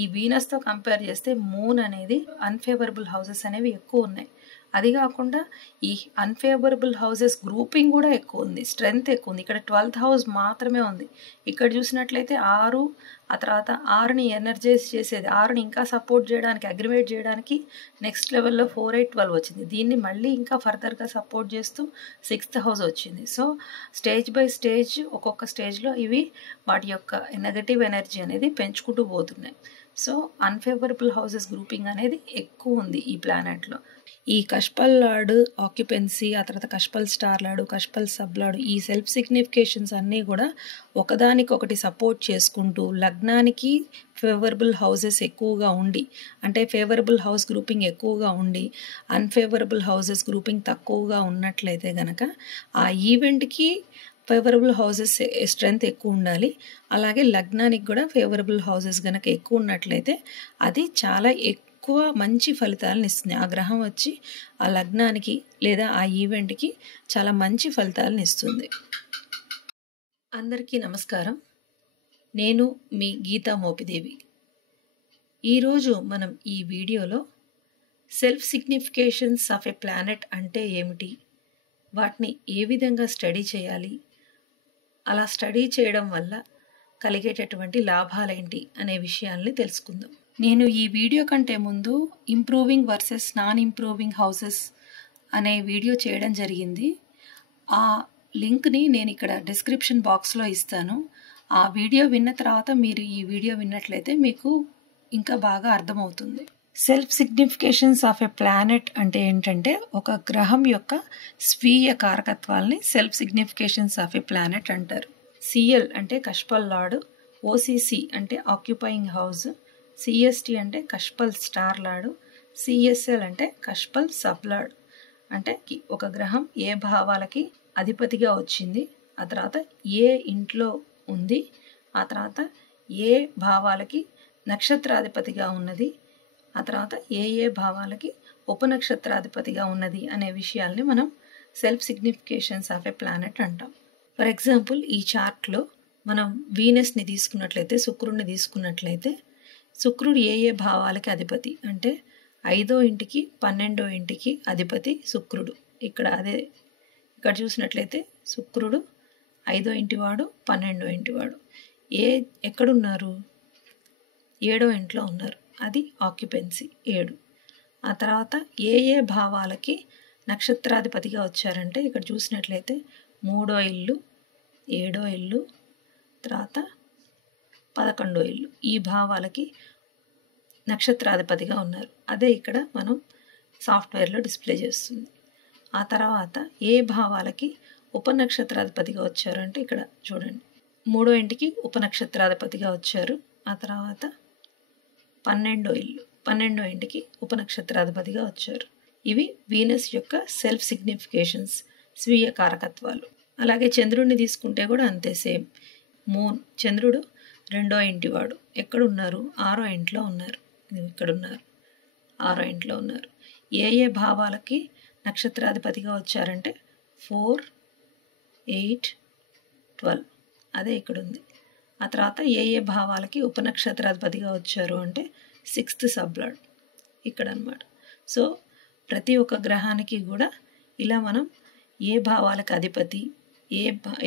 ఈ వీనస్తో కంపేర్ చేస్తే మూన్ అనేది అన్ఫేవరబుల్ హౌసెస్ అనేవి ఎక్కువ ఉన్నాయి. అది కాకుండా ఈ అన్ఫేవరబుల్ హౌసెస్ గ్రూపింగ్ కూడా ఎక్కువ ఉంది, స్ట్రెంగ్త్ ఎక్కువ ఉంది. ఇక్కడ 12th హౌస్ మాత్రమే ఉంది. ఇక్కడ చూసినట్లయితే 6, ఆ తర్వాత 6ని ఎనర్జైజ్ చేసేది, 6ని ఇంకా సపోర్ట్ చేయడానికి, అగ్రివేట్ చేయడానికి నెక్స్ట్ లెవెల్లో 4, 8, 12 వచ్చింది. దీన్ని మళ్ళీ ఇంకా ఫర్దర్గా సపోర్ట్ చేస్తూ 6th హౌస్ వచ్చింది. సో స్టేజ్ బై స్టేజ్, ఒక్కొక్క స్టేజ్లో ఇవి వాటి యొక్క నెగటివ్ ఎనర్జీ అనేది పెంచుకుంటూ పోతున్నాయి. సో అన్ఫేవరబుల్ హౌసెస్ గ్రూపింగ్ అనేది ఎక్కువ ఉంది ఈ ప్లానెట్లో. ఈ కష్పల్ లార్డ్ ఆక్యుపెన్సీ, ఆ తర్వాత కష్పల్ స్టార్ లార్డ్, కష్పల్ సబ్ లార్డ్, ఈ సెల్ఫ్ సిగ్నిఫికేషన్స్ అన్నీ కూడా ఒకదానికొకటి సపోర్ట్ చేసుకుంటూ లగ్నానికి ఫేవరబుల్ హౌసెస్ ఎక్కువగా ఉండి, అంటే ఫేవరబుల్ హౌస్ గ్రూపింగ్ ఎక్కువగా ఉండి అన్ఫేవరబుల్ హౌసెస్ గ్రూపింగ్ తక్కువగా ఉన్నట్లయితే కనుక ఆ ఈవెంట్కి ఫేవరబుల్ హౌసెస్ స్ట్రెంగ్త్ ఎక్కువ ఉండాలి. అలాగే లగ్నానికి కూడా ఫేవరబుల్ హౌసెస్ కనుక ఎక్కువ ఉన్నట్లయితే అది చాలా ఎక్కువ మంచి ఫలితాలను ఇస్తుంది. ఆ గ్రహం వచ్చి ఆ లగ్నానికి లేదా ఆ ఈవెంట్కి చాలా మంచి ఫలితాలను ఇస్తుంది. అందరికీ నమస్కారం. నేను మీ గీతా మోపిదేవి. ఈరోజు మనం ఈ వీడియోలో self significations of A planet అంటే ఏమిటి, వాటిని ఏ విధంగా స్టడీ చేయాలి, అలా స్టడీ చేయడం వల్ల కలిగేటటువంటి లాభాలేంటి అనే విషయాల్ని తెలుసుకుందాం. నేను ఈ వీడియో కంటే ముందు improving versus non improving houses అనే వీడియో చేయడం జరిగింది. ఆ లింక్ని నేను ఇక్కడ డిస్క్రిప్షన్ బాక్స్లో ఇస్తాను. ఆ వీడియో విన్న తర్వాత మీరు ఈ వీడియో విన్నట్లయితే మీకు ఇంకా బాగా అర్థమవుతుంది. Self significations of a planet అంటే ఏంటంటే ఒక గ్రహం యొక్క స్వీయ కారకత్వాల్ని self significations of a planet అంటారు. సిఎల్ అంటే కష్పల్ లార్డ్, ఓసిసి అంటే ఆక్యుపయింగ్ హౌస్, సిఎస్టి అంటే కష్పల్ స్టార్ లార్డ్, సిఎస్ఎల్ అంటే కష్పల్ సబ్ లార్డ్. అంటే ఒక గ్రహం ఏ భావాలకి అధిపతిగా వచ్చింది, ఆ తర్వాత ఏ ఇంట్లో ఉంది, ఆ తర్వాత ఏ భావాలకి నక్షత్రాధిపతిగా ఉన్నది, ఆ తర్వాత ఏ భావాలకి ఉపనక్షత్రాధిపతిగా ఉన్నది అనే విషయాల్ని మనం self significations of a planet అంటాం. ఫర్ ఎగ్జాంపుల్ ఈ చార్ట్లో మనం వీనస్ని తీసుకున్నట్లయితే, శుక్రుడిని తీసుకున్నట్లయితే, శుక్రుడు ఏ భావాలకి అధిపతి అంటే 5వ ఇంటికి 12వ ఇంటికి అధిపతి శుక్రుడు. ఇక్కడ చూసినట్లయితే శుక్రుడు 5వ ఇంటివాడు, 12వ ఇంటివాడు. ఎక్కడున్నారు? 7వ ఇంట్లో ఉన్నారు. అది ఆక్యుపెన్సీ 7. ఆ తర్వాత ఏ భావాలకి నక్షత్రాధిపతిగా వచ్చారంటే ఇక్కడ చూసినట్లయితే 3వ ఇల్లు, 7వ ఇల్లు, తర్వాత 11వ ఇల్లు. ఈ భావాలకి నక్షత్రాధిపతిగా ఉన్నారు. అదే ఇక్కడ మనం సాఫ్ట్వేర్లో డిస్ప్లే చేస్తుంది. ఆ తర్వాత ఏ భావాలకి ఉపనక్షత్రాధిపతిగా వచ్చారంటే ఇక్కడ చూడండి, 3వ ఇంటికి ఉపనక్షత్రాధిపతిగా వచ్చారు. ఆ తర్వాత 12వ ఇల్లు, 12వ ఇంటికి ఉపనక్షత్రాధిపతిగా వచ్చారు. ఇవి వీనస్ యొక్క సెల్ఫ్ సిగ్నిఫికేషన్స్, స్వీయ కారకత్వాలు. అలాగే చంద్రుడిని తీసుకుంటే కూడా అంతే, సేమ్. మూన్, చంద్రుడు 2వ ఇంటివాడు. ఎక్కడున్నారు? 6వ ఇంట్లో ఉన్నారు. ఇక్కడున్నారు, 6వ ఇంట్లో ఉన్నారు. ఏ భావాలకి నక్షత్రాధిపతిగా వచ్చారంటే 4, 8, 12. అదే ఇక్కడ ఉంది. ఆ తర్వాత ఏ భావాలకి ఉపనక్షత్రాధిపతిగా వచ్చారు అంటే 6th సబ్ లార్డ్ ఇక్కడ అన్నమాట. సో ప్రతి ఒక్క గ్రహానికి కూడా ఇలా మనం ఏ భావాలకు అధిపతి,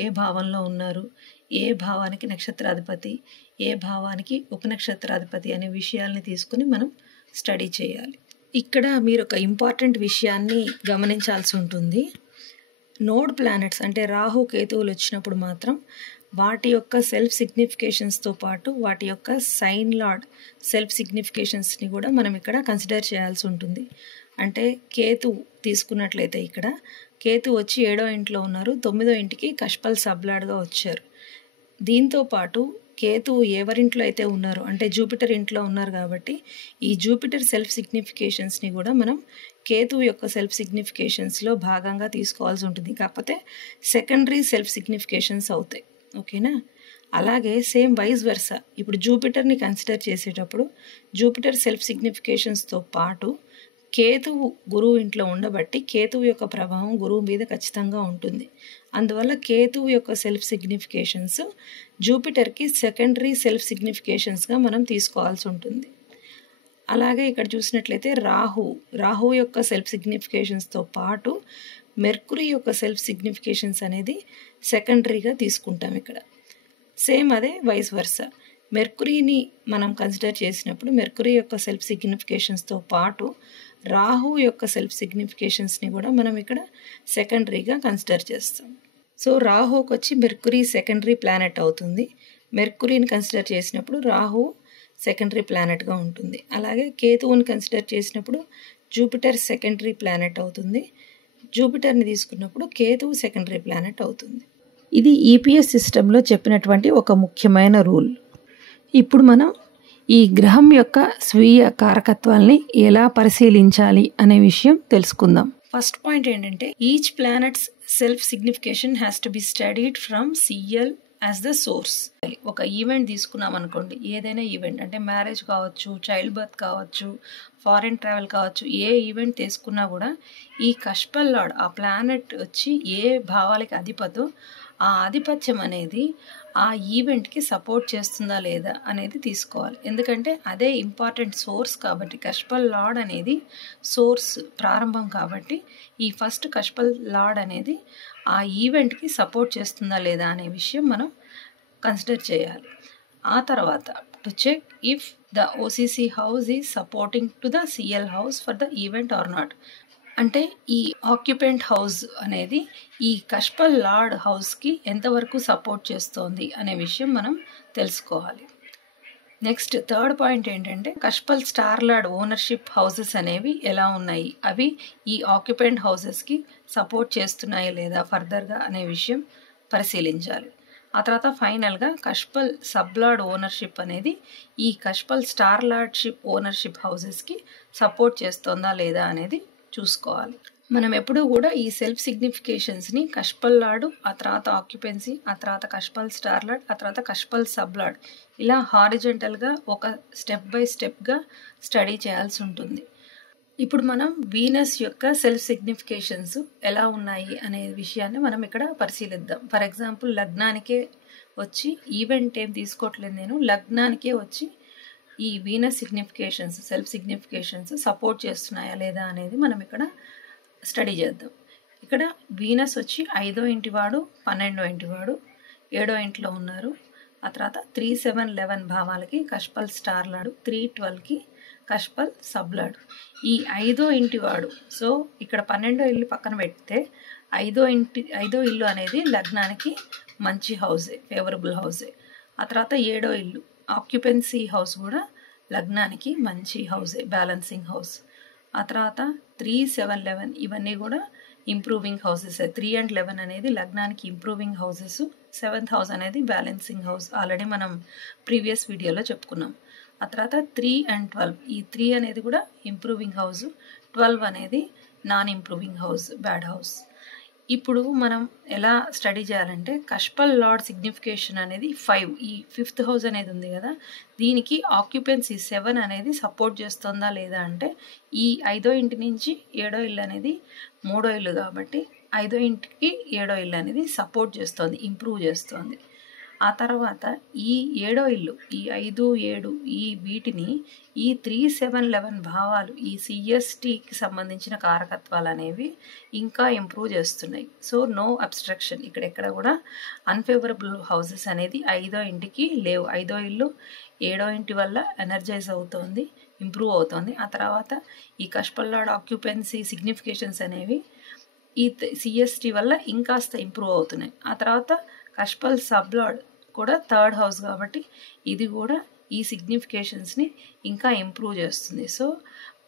ఏ భావంలో ఉన్నారు, ఏ భావానికి నక్షత్రాధిపతి, ఏ భావానికి ఉపనక్షత్రాధిపతి అనే విషయాల్ని తీసుకుని మనం స్టడీ చేయాలి. ఇక్కడ మీరు ఒక ఇంపార్టెంట్ విషయాన్ని గమనించాల్సి ఉంటుంది. నోడ్ ప్లానెట్స్ అంటే రాహు, కేతువులు వచ్చినప్పుడు మాత్రం వాటి యొక్క సెల్ఫ్ సిగ్నిఫికేషన్స్తో పాటు వాటి యొక్క సైన్ లార్డ్ సెల్ఫ్ సిగ్నిఫికేషన్స్ని కూడా మనం ఇక్కడ కన్సిడర్ చేయాల్సి ఉంటుంది. అంటే కేతు తీసుకున్నట్లయితే ఇక్కడ కేతు వచ్చి 7వ ఇంట్లో ఉన్నారు, 9వ ఇంటికి కష్పల్ సబ్లాడ్గా వచ్చారు. దీంతో పాటు కేతు ఎవరింట్లో అయితే ఉన్నారో అంటే జూపిటర్ ఇంట్లో ఉన్నారు కాబట్టి ఈ జూపిటర్ సెల్ఫ్ సిగ్నిఫికేషన్స్ని కూడా మనం కేతు యొక్క సెల్ఫ్ సిగ్నిఫికేషన్స్లో భాగంగా తీసుకోవాల్సి ఉంటుంది. కాకపోతే సెకండరీ సెల్ఫ్ సిగ్నిఫికేషన్స్ అవుతాయి. ఓకేనా? అలాగే సేమ్ వైస్ వెర్సా, ఇప్పుడు జూపిటర్ని కన్సిడర్ చేసేటప్పుడు జూపిటర్ సెల్ఫ్ సిగ్నిఫికేషన్స్తో పాటు కేతువు గురువు ఇంట్లో ఉండబట్టి కేతువు యొక్క ప్రభావం గురువు మీద ఖచ్చితంగా ఉంటుంది. అందువల్ల కేతువు యొక్క సెల్ఫ్ సిగ్నిఫికేషన్స్ జూపిటర్కి సెకండరీ సెల్ఫ్ సిగ్నిఫికేషన్స్గా మనం తీసుకోవాల్సి ఉంటుంది. అలాగే ఇక్కడ చూసినట్లయితే రాహు యొక్క సెల్ఫ్ సిగ్నిఫికేషన్స్తో పాటు మెర్కురీ యొక్క సెల్ఫ్ సిగ్నిఫికేషన్స్ అనేది సెకండరీగా తీసుకుంటాం ఇక్కడ. సేమ్ అదే వైస్ వర్సా, మెర్కురీని మనం కన్సిడర్ చేసినప్పుడు మెర్కురీ యొక్క సెల్ఫ్ సిగ్నిఫికేషన్స్తో పాటు రాహు యొక్క సెల్ఫ్ సిగ్నిఫికేషన్స్ని కూడా మనం ఇక్కడ సెకండరీగా కన్సిడర్ చేస్తాం. సో రాహుకి వచ్చి మెర్కురీ సెకండరీ ప్లానెట్ అవుతుంది. మెర్కురీని కన్సిడర్ చేసినప్పుడు రాహు సెకండరీ ప్లానెట్గా ఉంటుంది. అలాగే కేతువుని కన్సిడర్ చేసినప్పుడు జూపిటర్ సెకండరీ ప్లానెట్ అవుతుంది. జూపిటర్ని తీసుకున్నప్పుడు కేతువు సెకండరీ ప్లానెట్ అవుతుంది. ఇది ఈపీఎస్ సిస్టంలో చెప్పినటువంటి ఒక ముఖ్యమైన రూల్. ఇప్పుడు మనం ఈ గ్రహం యొక్క స్వీయ కారకత్వాల్ని ఎలా పరిశీలించాలి అనే విషయం తెలుసుకుందాం. ఫస్ట్ పాయింట్ ఏంటంటే each planets self signification has to be studied from CL as the source. ఒక ఈవెంట్ తీసుకున్నాం అనుకోండి, ఏదైనా ఈవెంట్ అంటే మ్యారేజ్ కావచ్చు, చైల్డ్ బర్త్ కావచ్చు, ఫారిన్ ట్రావెల్ కావచ్చు, ఏ ఈవెంట్ తీసుకున్నా కూడా ఈ కష్పల్ లార్డ్ ఆ ప్లానెట్ వచ్చి ఏ భావాలకి అధిపతో ఆ ఆధిపత్యం అనేది ఆ ఈవెంట్కి సపోర్ట్ చేస్తుందా లేదా అనేది తీసుకోవాలి. ఎందుకంటే అదే ఇంపార్టెంట్ సోర్స్ కాబట్టి, కష్పల్ లార్డ్ అనేది సోర్స్ ప్రారంభం కాబట్టి ఈ ఫస్ట్ కష్పల్ లార్డ్ అనేది ఆ ఈవెంట్కి సపోర్ట్ చేస్తుందా లేదా అనే విషయం మనం కన్సిడర్ చేయాలి. ఆ తర్వాత to check if the OCC house is supporting to the CL house for the event or not. అంటే ఈ ఆక్యుపెంట్ హౌస్ అనేది ఈ కష్పల్ లార్డ్ హౌస్కి ఎంతవరకు సపోర్ట్ చేస్తోంది అనే విషయం మనం తెలుసుకోవాలి. నెక్స్ట్ థర్డ్ పాయింట్ ఏంటంటే కష్పల్ స్టార్ లార్డ్ ఓనర్షిప్ హౌసెస్ అనేవి ఎలా ఉన్నాయి, అవి ఈ ఆక్యుపెంట్ హౌసెస్కి సపోర్ట్ చేస్తున్నాయి లేదా ఫర్దర్గా అనే విషయం పరిశీలించాలి. ఆ తర్వాత ఫైనల్గా కష్పల్ సబ్లార్డ్ ఓనర్షిప్ అనేది ఈ కష్పల్ స్టార్ లార్డ్షిప్ ఓనర్షిప్ హౌసెస్కి సపోర్ట్ చేస్తుందా లేదా అనేది చూసుకోవాలి. మనం ఎప్పుడూ కూడా ఈ సెల్ఫ్ సిగ్నిఫికేషన్స్ని కష్పల్ లార్డ్, ఆ తర్వాత ఆక్యుపెన్సీ, ఆ తర్వాత కష్పల్ స్టార్ లార్డ్, ఆ తర్వాత కష్పల్ సబ్ లార్డ్ ఇలా హారిజెంటల్గా ఒక స్టెప్ బై స్టెప్గా స్టడీ చేయాల్సి ఉంటుంది. ఇప్పుడు మనం వీనస్ యొక్క సెల్ఫ్ సిగ్నిఫికేషన్స్ ఎలా ఉన్నాయి అనే విషయాన్ని మనం ఇక్కడ పరిశీలిద్దాం. ఫర్ ఎగ్జాంపుల్ లగ్నానికే వచ్చి ఈవెంట్ ఏం తీసుకోవట్లేదు నేను, లగ్నానికే వచ్చి ఈ Venus significations self significations support చేస్తున్నాయా లేదా అనేది మనం ఇక్కడ స్టడీ చేద్దాం. ఇక్కడ వీనస్ వచ్చి 5వ ఇంటి వాడు, 12వ ఇంటి వాడు, 7వ ఇంట్లో ఉన్నారు. ఆ తర్వాత 3, 7, 11 భావాలకి కష్పల్ స్టార్ లార్డ్, 3, 12కి కష్పల్ సబ్లార్డ్. ఈ 5వ ఇంటి వాడు, సో ఇక్కడ 12వ ఇల్లు పక్కన పెడితే 5వ ఇల్లు అనేది లగ్నానికి మంచి హౌసే, ఫేవరబుల్ హౌసే. ఆ తర్వాత 7వ ఇల్లు ఆక్యుపెన్సీ హౌస్ కూడా లగ్నానికి మంచి హౌసే, బ్యాలెన్సింగ్ హౌస్. ఆ తర్వాత 3, 7, 11 ఇవన్నీ కూడా ఇంప్రూవింగ్ హౌసెస్. 3 and 11 అనేది లగ్నానికి ఇంప్రూవింగ్ హౌసెస్, 7th హౌస్ అనేది బ్యాలెన్సింగ్ హౌస్. ఆల్రెడీ మనం ప్రీవియస్ వీడియోలో చెప్పుకున్నాం. ఆ తర్వాత 3 and 12 ఈ 3 అనేది కూడా ఇంప్రూవింగ్ హౌస్, 12 అనేది non improving house, bad house. ఇప్పుడు మనం ఎలా స్టడీ చేయాలంటే కష్పల్ లార్డ్ సిగ్నిఫికేషన్ అనేది 5, ఈ 5th హౌస్ అనేది ఉంది కదా, దీనికి ఆక్యుపెన్సీ 7 అనేది సపోర్ట్ చేస్తుందా లేదా అంటే ఈ 5వ ఇంటి నుంచి 7వ ఇల్లు అనేది 3వ ఇల్లు కాబట్టి 5వ ఇంటికి 7వ ఇల్లు అనేది సపోర్ట్ చేస్తుంది, ఇంప్రూవ్ చేస్తుంది. ఆ తర్వాత ఈ 7వ ఇల్లు, ఈ 5, 7 ఈ వీటిని ఈ 3, 7, 11 భావాలు ఈ సిఎస్టీకి సంబంధించిన కారకత్వాలు అనేవి ఇంకా ఇంప్రూవ్ చేస్తున్నాయి. సో నో అబ్స్ట్రక్షన్, ఇక్కడెక్కడ కూడా అన్ఫేవరబుల్ హౌసెస్ అనేది 5వ ఇంటికి లేవు. 5వ ఇల్లు 7వ ఇంటి వల్ల ఎనర్జైజ్ అవుతోంది, ఇంప్రూవ్ అవుతోంది. ఆ తర్వాత ఈ కష్పల్ లార్డ్ ఆక్యుపెన్సీ సిగ్నిఫికేషన్స్ అనేవి ఈ సిఎస్టీ వల్ల ఇంకాస్త ఇంప్రూవ్ అవుతున్నాయి. ఆ తర్వాత కష్పల్ సబ్లార్డ్ కూడా 3rd హౌస్ కాబట్టి ఇది కూడా ఈ సిగ్నిఫికేషన్స్ని ఇంకా ఇంప్రూవ్ చేస్తుంది. సో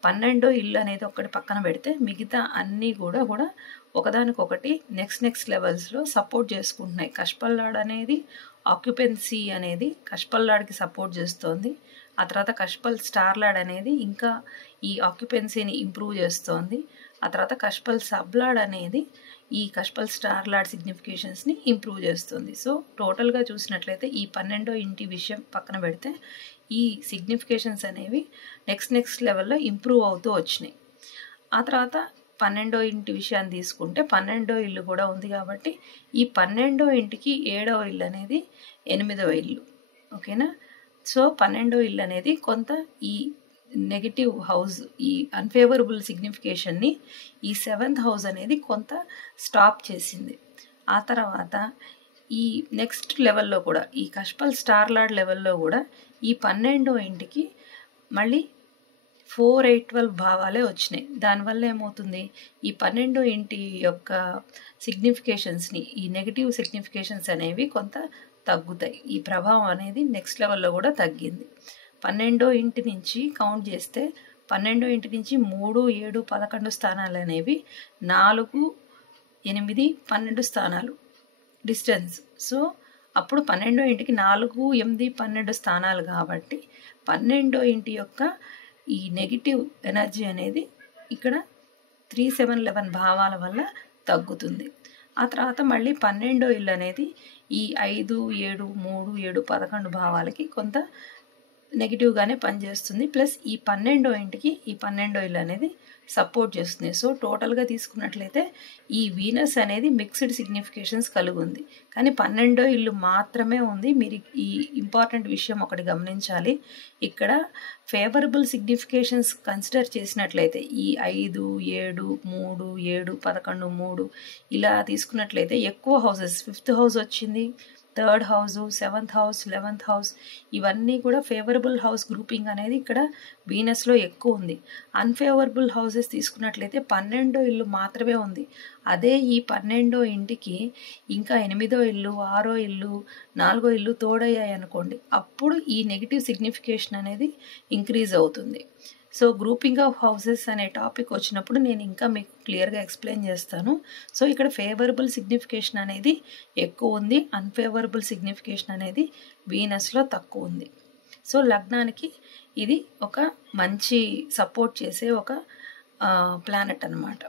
12వ ఇల్లు అనేది ఒకటి పక్కన పెడితే మిగతా అన్నీ కూడా ఒకదానికొకటి నెక్స్ట్ లెవెల్స్లో సపోర్ట్ చేసుకుంటున్నాయి. కష్పల్ లార్డ్ అనేది ఆక్యుపెన్సీ అనేది కష్పల్ లార్డ్కి సపోర్ట్ చేస్తోంది. ఆ తర్వాత కష్పల్ స్టార్ లార్డ్ అనేది ఇంకా ఈ ఆక్యుపెన్సీని ఇంప్రూవ్ చేస్తోంది. ఆ తర్వాత కష్పల్ సబ్లార్డ్ అనేది ఈ కష్పల్ స్టార్ లార్డ్ సిగ్నిఫికేషన్స్ని ఇంప్రూవ్ చేస్తుంది. సో టోటల్గా చూసినట్లయితే ఈ 12వ ఇంటి విషయం పక్కన పెడితే ఈ సిగ్నిఫికేషన్స్ అనేవి నెక్స్ట్ లెవెల్లో ఇంప్రూవ్ అవుతూ వచ్చినాయి. ఆ తర్వాత 12వ ఇంటి విషయాన్ని తీసుకుంటే 12వ ఇల్లు కూడా ఉంది కాబట్టి ఈ 12వ ఇంటికి 7వ ఇల్లు అనేది 8వ ఇల్లు. ఓకేనా? సో 12వ ఇల్లు అనేది కొంత ఈ నెగిటివ్ హౌస్, ఈ అన్ఫేవరబుల్ సిగ్నిఫికేషన్ని ఈ 7th హౌస్ అనేది కొంత స్టాప్ చేసింది. ఆ తర్వాత ఈ నెక్స్ట్ లెవెల్లో కూడా ఈ కష్పల్ స్టార్ లార్డ్ లెవెల్లో కూడా ఈ 12వ ఇంటికి మళ్ళీ 4, 8, 12 భావాలే వచ్చినాయి. దానివల్ల ఏమవుతుంది, ఈ 12వ ఇంటి యొక్క సిగ్నిఫికేషన్స్ని, ఈ నెగిటివ్ సిగ్నిఫికేషన్స్ అనేవి కొంత తగ్గుతాయి. ఈ ప్రభావం అనేది నెక్స్ట్ లెవెల్లో కూడా తగ్గింది. 12వ ఇంటి నుంచి కౌంట్ చేస్తే 12వ ఇంటి నుంచి 3, 7, 11 స్థానాలు అనేవి 4, 8, 12 స్థానాలు డిస్టెన్స్. సో అప్పుడు 12వ ఇంటికి 4, 8, 12 స్థానాలు కాబట్టి 12వ ఇంటి యొక్క ఈ నెగిటివ్ ఎనర్జీ అనేది ఇక్కడ 3, 7, 11 భావాల వల్ల తగ్గుతుంది. ఆ తర్వాత మళ్ళీ 12వ ఇల్లు అనేది ఈ 5, 7, 3, 7, 11 భావాలకి కొంత నెగిటివ్గానే పనిచేస్తుంది. ప్లస్ ఈ 12వ ఇంటికి ఈ 12వ ఇల్లు అనేది సపోర్ట్ చేస్తుంది. సో టోటల్గా తీసుకున్నట్లయితే ఈ వీనస్ అనేది మిక్స్డ్ సిగ్నిఫికేషన్స్ కలిగి ఉంది. కానీ 12వ ఇల్లు మాత్రమే ఉంది. మీరు ఈ ఇంపార్టెంట్ విషయం ఒకటి గమనించాలి. ఇక్కడ ఫేవరబుల్ సిగ్నిఫికేషన్స్ కన్సిడర్ చేసినట్లయితే ఈ 5, 7, 3, 7, 11, 3 ఇలా తీసుకున్నట్లయితే ఎక్కువ హౌసెస్, 5th హౌస్ వచ్చింది, 3rd house, 7th house, 11th house, ఇవన్నీ కూడా ఫేవరబుల్ హౌస్ గ్రూపింగ్ అనేది ఇక్కడ వీనస్లో ఎక్కువ ఉంది. అన్ఫేవరబుల్ హౌసెస్ తీసుకున్నట్లయితే 12వ ఇల్లు మాత్రమే ఉంది. అదే ఈ 12వ ఇంటికి ఇంకా 8వ ఇల్లు, 6వ ఇల్లు, 4వ ఇల్లు తోడయ్యాయి అనుకోండి, అప్పుడు ఈ నెగిటివ్ సిగ్నిఫికేషన్ అనేది ఇంక్రీజ్ అవుతుంది. సో గ్రూపింగ్ ఆఫ్ హౌసెస్ అనే టాపిక్ వచ్చినప్పుడు నేను ఇంకా మీకు క్లియర్గా ఎక్స్ప్లెయిన్ చేస్తాను. సో ఇక్కడ ఫేవరబుల్ సిగ్నిఫికేషన్ అనేది ఎక్కువ ఉంది, అన్ఫేవరబుల్ సిగ్నిఫికేషన్ అనేది వీనస్లో తక్కువ ఉంది. సో లగ్నానికి ఇది ఒక మంచి సపోర్ట్ చేసే ఒక ప్లానెట్ అన్నమాట.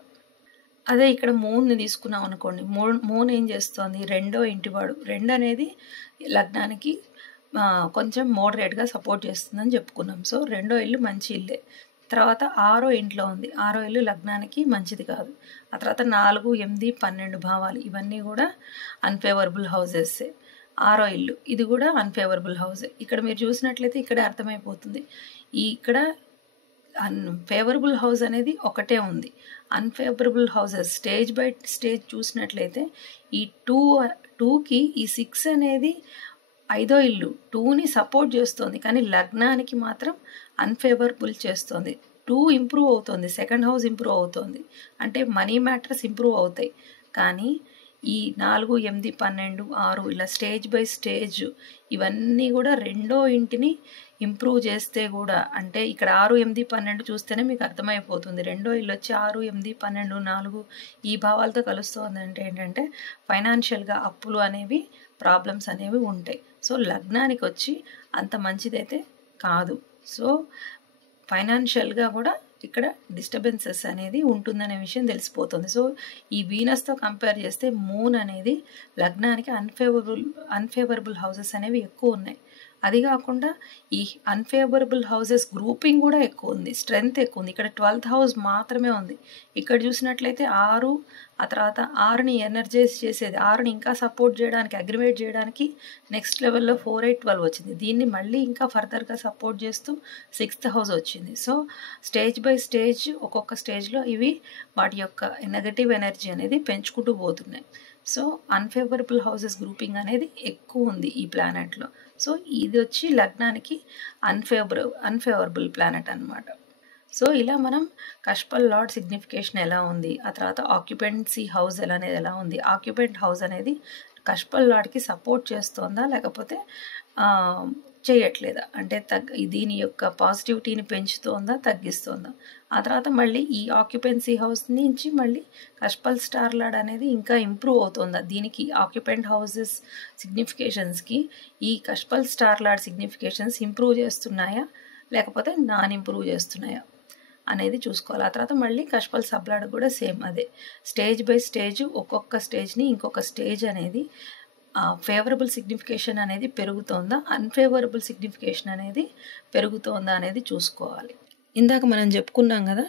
అదే ఇక్కడ మూన్ని తీసుకున్నాం అనుకోండి, మూన్ ఏం చేస్తుంది, 2వ ఇంటివాడు. 2 అనేది లగ్నానికి కొంచెం మోడరేట్గా సపోర్ట్ చేస్తుందని చెప్పుకున్నాం. సో 2వ ఇల్లు మంచి ఇల్లే. తర్వాత 6వ ఇంట్లో ఉంది. 6వ ఇల్లు లగ్నానికి మంచిది కాదు. ఆ తర్వాత 4, 8, 12 భావాలు ఇవన్నీ కూడా అన్ఫేవరబుల్ హౌసెస్సే. 6వ ఇల్లు ఇది కూడా అన్ఫేవరబుల్ హౌసే. ఇక్కడ మీరు చూసినట్లయితే ఇక్కడే అర్థమైపోతుంది. ఇక్కడ ఫేవరబుల్ హౌస్ అనేది ఒకటే ఉంది. Unfavourable houses stage by stage చూసినట్లయితే ఈ 2కి ఈ 6 అనేది 5వ ఇల్లు 2ని సపోర్ట్ చేస్తుంది, కానీ లగ్నానికి మాత్రం అన్ఫేవరబుల్ చేస్తుంది. 2 ఇంప్రూవ్ అవుతుంది, 2nd హౌస్ ఇంప్రూవ్ అవుతుంది, అంటే మనీ మ్యాటర్స్ ఇంప్రూవ్ అవుతాయి. కానీ ఈ 4, 8, 12, 6 ఇలా స్టేజ్ బై స్టేజ్ ఇవన్నీ కూడా 2వ ఇంటిని ఇంప్రూవ్ చేస్తే కూడా, అంటే ఇక్కడ 6, 8, 12 చూస్తేనే మీకు అర్థమైపోతుంది. 2వ ఇల్లు వచ్చి 6, 8, 12, 4 ఈ భావాలతో కలుస్తుంది. అంటే ఏంటంటే ఫైనాన్షియల్గా అప్పులు అనేవి, ప్రాబ్లమ్స్ అనేవి ఉంటాయి. సో లగ్నానికి వచ్చి అంత మంచిదైతే కాదు. సో ఫైనాన్షియల్గా కూడా ఇక్కడ డిస్టర్బెన్సెస్ అనేది ఉంటుందనే విషయం తెలిసిపోతుంది. సో ఈ వీనస్తో కంపేర్ చేస్తే మూన్ అనేది లగ్నానికి అన్ఫేవరబుల్ హౌసెస్ అనేవి ఎక్కువ ఉన్నాయి. అది కాకుండా ఈ అన్ఫేవరబుల్ హౌసెస్ గ్రూపింగ్ కూడా ఎక్కువ ఉంది, స్ట్రెంగ్త్ ఎక్కువ ఉంది. ఇక్కడ 12th హౌస్ మాత్రమే ఉంది. ఇక్కడ చూసినట్లయితే 6, ఆ తర్వాత 6ని ఎనర్జైజ్ చేసేది, 6ని ఇంకా సపోర్ట్ చేయడానికి, అగ్రివేట్ చేయడానికి నెక్స్ట్ లెవెల్లో 4, 8, 12 వచ్చింది. దీన్ని మళ్ళీ ఇంకా ఫర్దర్గా సపోర్ట్ చేస్తూ 6th హౌస్ వచ్చింది. సో స్టేజ్ బై స్టేజ్ ఒక్కొక్క స్టేజ్లో ఇవి వాటి యొక్క నెగటివ్ ఎనర్జీ అనేది పెంచుకుంటూ పోతున్నాయి. సో అన్ఫేవరబుల్ హౌసెస్ గ్రూపింగ్ అనేది ఎక్కువ ఉంది ఈ ప్లానెట్లో. సో ఇది వచ్చి లగ్నానికి అన్ఫేవరబుల్ ప్లానెట్ అన్నమాట. సో ఇలా మనం కష్పల్ లార్డ్ సిగ్నిఫికేషన్ ఎలా ఉంది, ఆ తర్వాత ఆక్యుపెన్సీ హౌస్ ఎలా ఉంది, ఆక్యుపెంట్ హౌస్ అనేది కష్పల్ లార్డ్కి సపోర్ట్ చేస్తోందా లేకపోతే చేయట్లేదా, అంటే దీని యొక్క పాజిటివిటీని పెంచుతోందా తగ్గిస్తోందా. ఆ తర్వాత మళ్ళీ ఈ ఆక్యుపెన్సీ హౌస్ నుంచి మళ్ళీ కష్పల్ స్టార్ లార్డ్ అనేది ఇంకా ఇంప్రూవ్ అవుతుందా, దీనికి ఆక్యుపెంట్ హౌసెస్ సిగ్నిఫికేషన్స్కి ఈ కష్పల్ స్టార్ లార్డ్ సిగ్నిఫికేషన్స్ ఇంప్రూవ్ చేస్తున్నాయా లేకపోతే నాన్ ఇంప్రూవ్ చేస్తున్నాయా అనేది చూసుకోవాలి. ఆ తర్వాత మళ్ళీ కష్పల్ సబ్లార్డ్ కూడా సేమ్ అదే, స్టేజ్ బై స్టేజ్ ఒక్కొక్క స్టేజ్ని ఇంకొక స్టేజ్ అనేది ఫేవరబుల్ సిగ్నిఫికేషన్ అనేది పెరుగుతోందా, అన్ఫేవరబుల్ సిగ్నిఫికేషన్ అనేది పెరుగుతోందా అనేది చూసుకోవాలి. ఇందాక మనం చెప్పుకున్నాం కదా,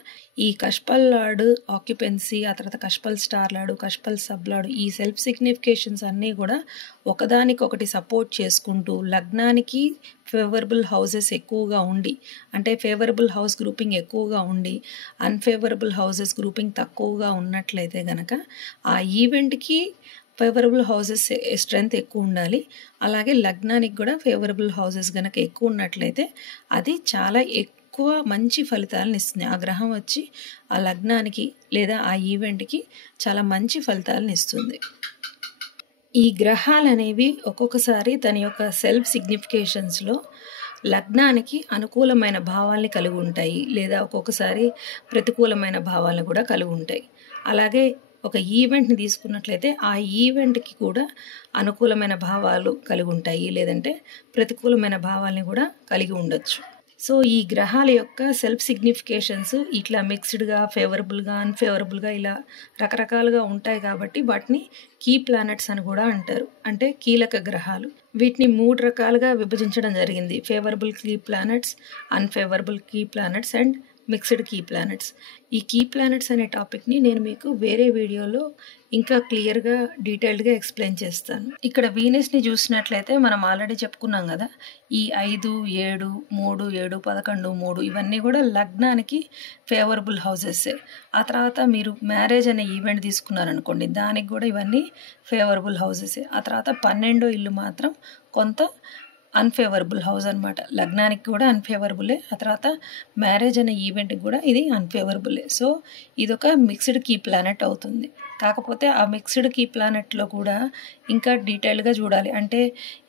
ఈ కష్పల్ లార్డ్ ఆక్యుపెన్సీ, ఆ తర్వాత కష్పల్ స్టార్ లార్డ్, కష్పల్ సబ్ లార్డ్, ఈ సెల్ఫ్ సిగ్నిఫికేషన్స్ అన్నీ కూడా ఒకదానికొకటి సపోర్ట్ చేసుకుంటూ లగ్నానికి ఫేవరబుల్ హౌసెస్ ఎక్కువగా ఉండి, అంటే ఫేవరబుల్ హౌస్ గ్రూపింగ్ ఎక్కువగా ఉండి అన్ఫేవరబుల్ హౌసెస్ గ్రూపింగ్ తక్కువగా ఉన్నట్లయితే కనుక ఆ ఈవెంట్కి ఫేవరబుల్ హౌసెస్ స్ట్రెంగ్త్ ఎక్కువ ఉండాలి. అలాగే లగ్నానికి కూడా ఫేవరబుల్ హౌసెస్ కనుక ఎక్కువ ఉన్నట్లయితే అది చాలా ఎక్కువ మంచి ఫలితాలను ఇస్తుంది. ఆ గ్రహం వచ్చి ఆ లగ్నానికి లేదా ఆ ఈవెంట్కి చాలా మంచి ఫలితాలను ఇస్తుంది. ఈ గ్రహాలు అనేవి ఒక్కొక్కసారి తన యొక్క సెల్ఫ్ సిగ్నిఫికేషన్స్లో లగ్నానికి అనుకూలమైన భావాల్ని కలిగి ఉంటాయి, లేదా ఒక్కొక్కసారి ప్రతికూలమైన భావాలను కూడా కలిగి ఉంటాయి. అలాగే ఒక ఈవెంట్ని తీసుకున్నట్లయితే ఆ ఈవెంట్కి కూడా అనుకూలమైన భావాలు కలిగి ఉంటాయి, లేదంటే ప్రతికూలమైన భావాల్ని కూడా కలిగి ఉండొచ్చు. సో ఈ గ్రహాల యొక్క సెల్ఫ్ సిగ్నిఫికేషన్స్ ఇట్లా మిక్స్డ్గా, ఫేవరబుల్గా, అన్ఫేవరబుల్గా ఇలా రకరకాలుగా ఉంటాయి కాబట్టి వాటిని కీ ప్లానెట్స్ అని కూడా అంటారు, అంటే కీలక గ్రహాలు. వీటిని 3 రకాలుగా విభజించడం జరిగింది: favourable key planets, unfavourable key planets and mixed key planets. ఈ కీ ప్లానెట్స్ అనే టాపిక్ని నేను మీకు వేరే వీడియోలో ఇంకా క్లియర్గా డీటెయిల్డ్గా ఎక్స్ప్లెయిన్ చేస్తాను. ఇక్కడ వీనస్ని చూసినట్లయితే మనం ఆల్రెడీ చెప్పుకున్నాం కదా, ఈ 5, 7, 3, 7, 11, 3 ఇవన్నీ కూడా లగ్నానికి ఫేవరబుల్ హౌసెస్సే. ఆ తర్వాత మీరు మ్యారేజ్ అనే ఈవెంట్ తీసుకున్నారనుకోండి, దానికి కూడా ఇవన్నీ ఫేవరబుల్ హౌసెసే. ఆ తర్వాత 12వ ఇల్లు మాత్రం కొంత అన్ఫేవరబుల్ హౌస్ అనమాట. లగ్నానికి కూడా అన్ఫేవరబులే, ఆ తర్వాత మ్యారేజ్ అనే ఈవెంట్కి కూడా ఇది అన్ఫేవరబులే. సో ఇదొక మిక్స్డ్ కీ ప్లానెట్ అవుతుంది. కాకపోతే ఆ మిక్స్డ్ కీ ప్లానెట్లో కూడా ఇంకా డీటెయిల్గా చూడాలి. అంటే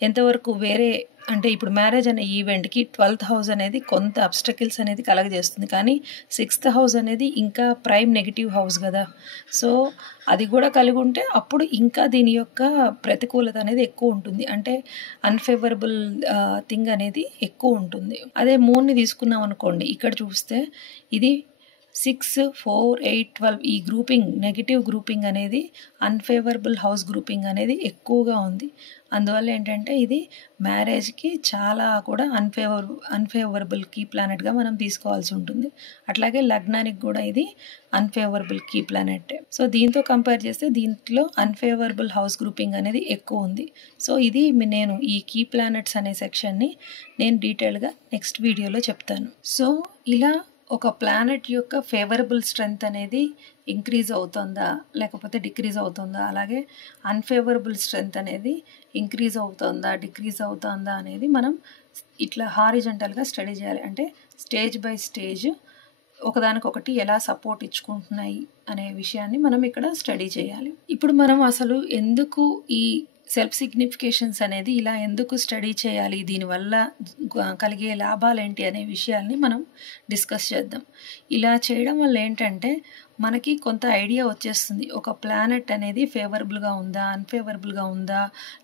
ఎంతవరకు వేరే, అంటే ఇప్పుడు మ్యారేజ్ అనే ఈవెంట్కి 12th హౌస్ అనేది కొంత అబ్స్టకిల్స్ అనేది కలగజేస్తుంది, కానీ 6th హౌస్ అనేది ఇంకా ప్రైమ్ నెగిటివ్ హౌస్ కదా. సో అది కూడా కలిగి ఉంటే అప్పుడు ఇంకా దీని యొక్క ప్రతికూలత అనేది ఎక్కువ ఉంటుంది, అంటే అన్ఫేవరబుల్ థింగ్ అనేది ఎక్కువ ఉంటుంది. అదే మూన్ని తీసుకున్నాం అనుకోండి, ఇక్కడ చూస్తే ఇది 6, 4, 8, 12 ఈ గ్రూపింగ్, నెగిటివ్ గ్రూపింగ్ అనేది, అన్ఫేవరబుల్ హౌస్ గ్రూపింగ్ అనేది ఎక్కువగా ఉంది. అందువల్ల ఏంటంటే ఇది మ్యారేజ్కి చాలా కూడా అన్ఫేవరబుల్ కీ ప్లానెట్గా మనం తీసుకోవాల్సి ఉంటుంది. అట్లాగే లగ్నానికి కూడా ఇది అన్ఫేవరబుల్ కీ ప్లానెట్. సో దీంతో కంపేర్ చేస్తే దీంట్లో అన్ఫేవరబుల్ హౌస్ గ్రూపింగ్ అనేది ఎక్కువ ఉంది. సో ఇది నేను ఈ కీ ప్లానెట్స్ అనే సెక్షన్ని నేను డీటెయిల్గా నెక్స్ట్ వీడియోలో చెప్తాను. సో ఇలా ఒక ప్లానెట్ యొక్క ఫేవరబుల్ స్ట్రెంగ్త్ అనేది ఇంక్రీజ్ అవుతుందా లేకపోతే డిక్రీజ్ అవుతుందా, అలాగే అన్ఫేవరబుల్ స్ట్రెంగ్త్ అనేది ఇంక్రీజ్ అవుతుందా డిక్రీజ్ అవుతుందా అనేది మనం ఇట్లా హారిజంటల్గా స్టడీ చేయాలి. అంటే స్టేజ్ బై స్టేజ్ ఒకదానికొకటి ఎలా సపోర్ట్ ఇచ్చుకుంటున్నాయి అనే విషయాన్ని మనం ఇక్కడ స్టడీ చేయాలి. ఇప్పుడు మనం అసలు ఎందుకు ఈ సెల్ఫ్ సిగ్నిఫికేషన్స్ అనేది ఇలా ఎందుకు స్టడీ చేయాలి, దీనివల్ల కలిగే లాభాలు ఏంటి అనే విషయాల్ని మనం డిస్కస్ చేద్దాం. ఇలా చేయడం వల్ల ఏంటంటే మనకి కొంత ఐడియా వచ్చేస్తుంది, ఒక ప్లానెట్ అనేది ఫేవరబుల్గా ఉందా, అన్ఫేవరబుల్గా ఉందా,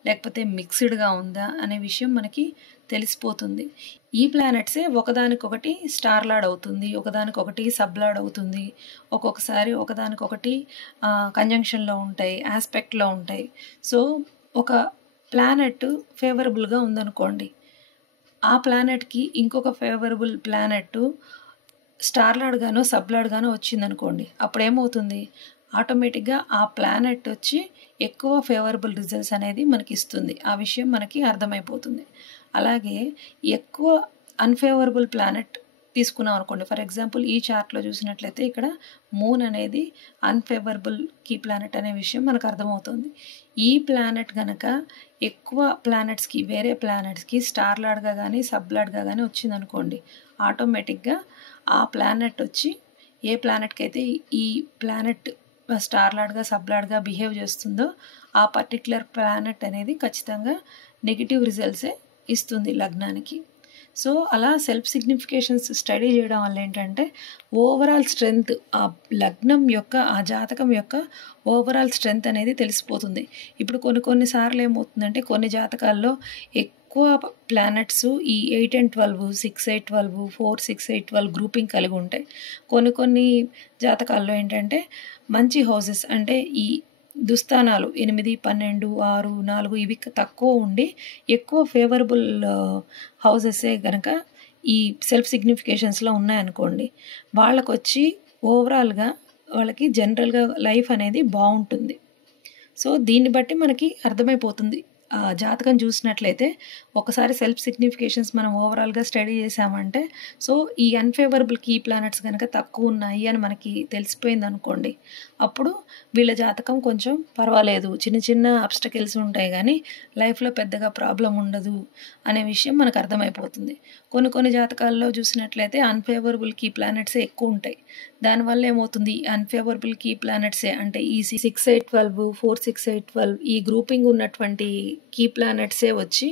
లేకపోతే మిక్స్డ్గా ఉందా అనే విషయం మనకి తెలిసిపోతుంది. ఈ ప్లానెట్సే ఒకదానికొకటి స్టార్ లార్డ్ అవుతుంది, ఒకదానికొకటి సబ్ లార్డ్ అవుతుంది, ఒక్కొక్కసారి ఒకదానికొకటి కంజంక్షన్లో ఉంటాయి, ఆస్పెక్ట్లో ఉంటాయి. సో ఒక ప్లానెట్ ఫేవరబుల్గా ఉందనుకోండి, ఆ ప్లానెట్కి ఇంకొక ఫేవరబుల్ ప్లానెట్ స్టార్ లార్డ్ గానో సబ్ లార్డ్ గానో వచ్చిందనుకోండి, అప్పుడు ఏమవుతుంది, ఆటోమేటిక్గా ఆ ప్లానెట్ వచ్చి ఎక్కువ ఫేవరబుల్ రిజల్ట్స్ అనేది మనకి ఇస్తుంది. ఆ విషయం మనకి అర్థమైపోతుంది. అలాగే ఎక్కువ అన్ఫేవరబుల్ ప్లానెట్ తీసుకున్నాం అనుకోండి, ఫర్ ఎగ్జాంపుల్ ఈ చార్ట్లో చూసినట్లయితే ఇక్కడ మూన్ అనేది అన్ఫేవరబుల్ కీ ప్లానెట్ అనే విషయం మనకు అర్థమవుతుంది. ఈ ప్లానెట్ కనుక ఎక్కువ ప్లానెట్స్కి, వేరే ప్లానెట్స్కి స్టార్ లార్డ్గా కానీ సబ్ లార్డ్గా కానీ వచ్చిందనుకోండి, ఆటోమేటిక్గా ఆ ప్లానెట్ వచ్చి ఏ ప్లానెట్కి అయితే ఈ ప్లానెట్ స్టార్ లార్డ్గా సబ్ లార్డ్గా బిహేవ్ చేస్తుందో ఆ పర్టిక్యులర్ ప్లానెట్ అనేది ఖచ్చితంగా నెగిటివ్ రిజల్ట్సే ఇస్తుంది లగ్నానికి. సో అలా సెల్ఫ్ సిగ్నిఫికేషన్స్ స్టడీ చేయడం వల్ల ఏంటంటే ఓవరాల్ స్ట్రెంగ్త్, ఆ లగ్నం యొక్క, ఆ జాతకం యొక్క ఓవరాల్ స్ట్రెంగ్త్ అనేది తెలిసిపోతుంది. ఇప్పుడు కొన్నిసార్లు ఏమవుతుందంటే కొన్ని జాతకాల్లో ఎక్కువ ప్లానెట్స్ ఈ 8 and 12, 6, 8, 12, 4, 6, 8, 12 గ్రూపింగ్ కలిగి ఉంటాయి. కొన్ని జాతకాల్లో ఏంటంటే మంచి హౌసెస్, అంటే ఈ దుస్థానాలు 8, 12, 6, 4 ఇవి తక్కువ ఉండి ఎక్కువ ఫేవరబుల్ హౌసెసే కనుక ఈ సెల్ఫ్ సిగ్నిఫికేషన్స్లో ఉన్నాయనుకోండి, వాళ్ళకొచ్చి ఓవరాల్గా వాళ్ళకి జనరల్గా లైఫ్ అనేది బాగుంటుంది. సో దీన్ని బట్టి మనకి అర్థమైపోతుంది. జాతకం చూసినట్లయితే ఒకసారి సెల్ఫ్ సిగ్నిఫికేషన్స్ మనం ఓవరాల్గా స్టడీ చేసామంటే, సో ఈ అన్ఫేవరబుల్ కీ ప్లానెట్స్ కనుక తక్కువ ఉన్నాయి అని మనకి తెలిసిపోయింది అనుకోండి, అప్పుడు వీళ్ళ జాతకం కొంచెం పర్వాలేదు, చిన్న చిన్న అబ్స్టకిల్స్ ఉంటాయి కానీ లైఫ్లో పెద్దగా ప్రాబ్లం ఉండదు అనే విషయం మనకు అర్థమైపోతుంది. కొన్ని జాతకాల్లో చూసినట్లయితే అన్ఫేవరబుల్ కీ ప్లానెట్సే ఎక్కువ ఉంటాయి. దానివల్ల ఏమవుతుంది, అన్ఫేవరబుల్ కీ ప్లానెట్సే అంటే ఈ 6, 8, 12, 4, 6, 8, 12 ఈ గ్రూపింగ్ ఉన్నటువంటి కీ ప్లానెట్సే వచ్చి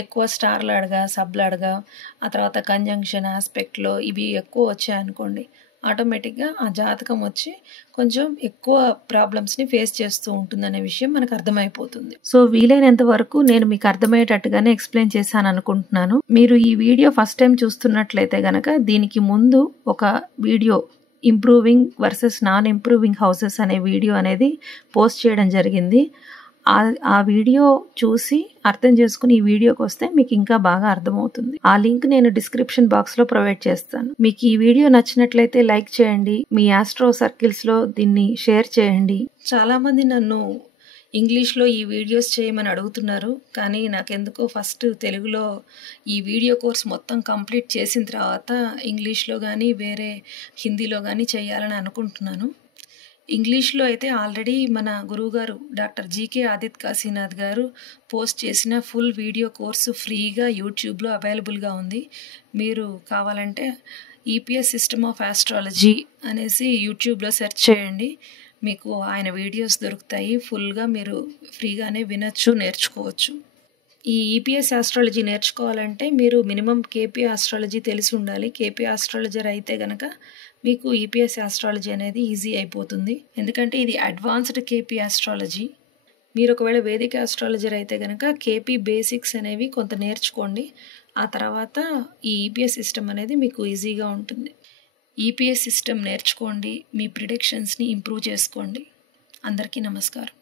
ఎక్కువ స్టార్ లాడ్గా, సబ్ లాడ్గా, ఆ తర్వాత కంజంక్షన్ ఆస్పెక్ట్లో ఇవి ఎక్కువ వచ్చాయనుకోండి, ఆటోమేటిక్గా ఆ జాతకం వచ్చి కొంచెం ఎక్కువ ప్రాబ్లమ్స్ని ఫేస్ చేస్తూ ఉంటుందనే విషయం మనకు అర్థమైపోతుంది. సో వీలైనంత వరకు నేను మీకు అర్థమయ్యేటట్టుగానే ఎక్స్ప్లెయిన్ చేశాను అనుకుంటున్నాను. మీరు ఈ వీడియో ఫస్ట్ టైం చూస్తున్నట్లయితే గనక దీనికి ముందు ఒక video improving versus non improving houses అనే వీడియో అనేది పోస్ట్ చేయడం జరిగింది. ఆ వీడియో చూసి అర్థం చేసుకుని ఈ వీడియోకి వస్తే మీకు ఇంకా బాగా అర్థమవుతుంది. ఆ లింక్ నేను డిస్క్రిప్షన్ బాక్స్లో ప్రొవైడ్ చేస్తాను. మీకు ఈ వీడియో నచ్చినట్లయితే లైక్ చేయండి, మీ ఆస్ట్రో సర్కిల్స్లో దీన్ని షేర్ చేయండి. చాలామంది నన్ను ఇంగ్లీష్లో ఈ వీడియోస్ చేయమని అడుగుతున్నారు, కానీ నాకెందుకో ఫస్ట్ తెలుగులో ఈ వీడియో కోర్స్ మొత్తం కంప్లీట్ చేసిన తర్వాత ఇంగ్లీష్లో కానీ వేరే హిందీలో కానీ చేయాలని అనుకుంటున్నాను. ఇంగ్లీష్లో అయితే ఆల్రెడీ మన గురువుగారు డాక్టర్ జీకే ఆదిత్ కాశీనాథ్ గారు పోస్ట్ చేసిన ఫుల్ వీడియో కోర్సు ఫ్రీగా యూట్యూబ్లో అవైలబుల్గా ఉంది. మీరు కావాలంటే ఈపీఎస్ సిస్టమ్ ఆఫ్ ఆస్ట్రాలజీ అనేసి యూట్యూబ్లో సెర్చ్ చేయండి, మీకు ఆయన వీడియోస్ దొరుకుతాయి. ఫుల్గా మీరు ఫ్రీగానే వినొచ్చు, నేర్చుకోవచ్చు. ఈ ఈపీఎస్ ఆస్ట్రాలజీ నేర్చుకోవాలంటే మీరు మినిమం కేపీ ఆస్ట్రాలజీ తెలిసి ఉండాలి. కేపీ ఆస్ట్రాలజర్ అయితే కనుక మీకు ఈపీఎస్ ఆస్ట్రాలజీ అనేది ఈజీ అయిపోతుంది, ఎందుకంటే ఇది అడ్వాన్స్డ్ కేపీ ఆస్ట్రాలజీ. మీరు ఒకవేళ వేదిక ఆస్ట్రాలజర్ అయితే కనుక కేపీ బేసిక్స్ అనేవి కొంత నేర్చుకోండి, ఆ తర్వాత ఈ ఈపీఎస్ సిస్టమ్ అనేది మీకు ఈజీగా ఉంటుంది. ఈపీఎస్ సిస్టమ్ నేర్చుకోండి, మీ ప్రిడిక్షన్స్ని ఇంప్రూవ్ చేసుకోండి. అందరికీ నమస్కారం.